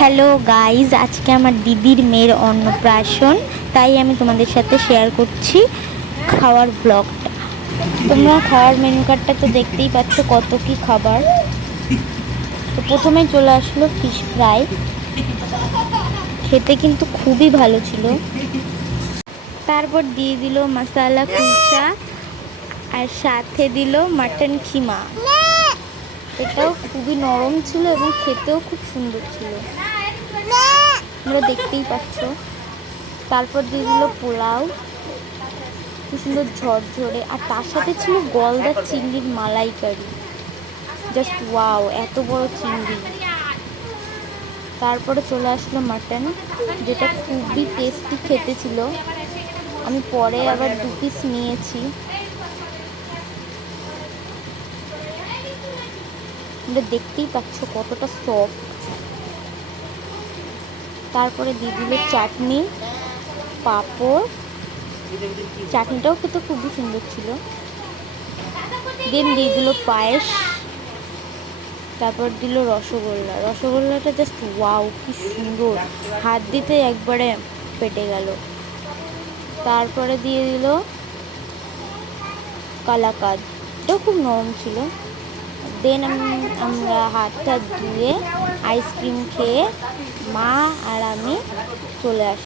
Hello guys, আজকে আমার দিদির মেয়ের অন্নপ্রাশন, তাই আমি তোমাদের সাথে শেয়ার করছি খাওয়ার ব্লগটা। তোমরা খাওয়ার মেনু কার্ডটা তো দেখতেই পাচ্ছ কত কি খাবার। তো প্রথমে চলে আসলো ফিশ ফ্রাই, খেতে কিন্তু খুবই ভালো ছিল। তারপর দিয়ে দিল মশালা কুলচা, আর সাথে দিল মাটন খিমা। এটাও খুবই নরম ছিল এবং খেতেও খুব সুন্দর ছিল, তোমরা দেখতেই পাচ্ছ। তারপর দিয়ে দিল পোলাও, খুব সুন্দর ঝরঝরে, আর তার সাথে ছিল গলদা চিংড়ির মালাইকারি। জাস্ট ওয়াও, এত বড় চিংড়ি। তারপরে চলে আসলো মাটন, যেটা খুবই টেস্টি খেতে ছিল। আমি পরে আবার 2 পিস নিয়েছি। তোমরা দেখতেই পাচ্ছ কতটা সফট। তারপরে দিয়ে দিল চাটনি, পাঁপড়, চাটনিটাও খেতে খুবই সুন্দর ছিল। দেন দিয়ে দিল পায়েস, তারপর দিল রসগোল্লা। রসগোল্লাটা জাস্ট ওয়াও, কি সুন্দর, হাত দিতে একবারে পেটে গেল। তারপরে দিয়ে দিল কালাকাদ, এটাও খুব নরম ছিল। দেন আমরা হাতটা ধুয়ে আইসক্রিম খেয়ে মা আর আমি চলে আসি।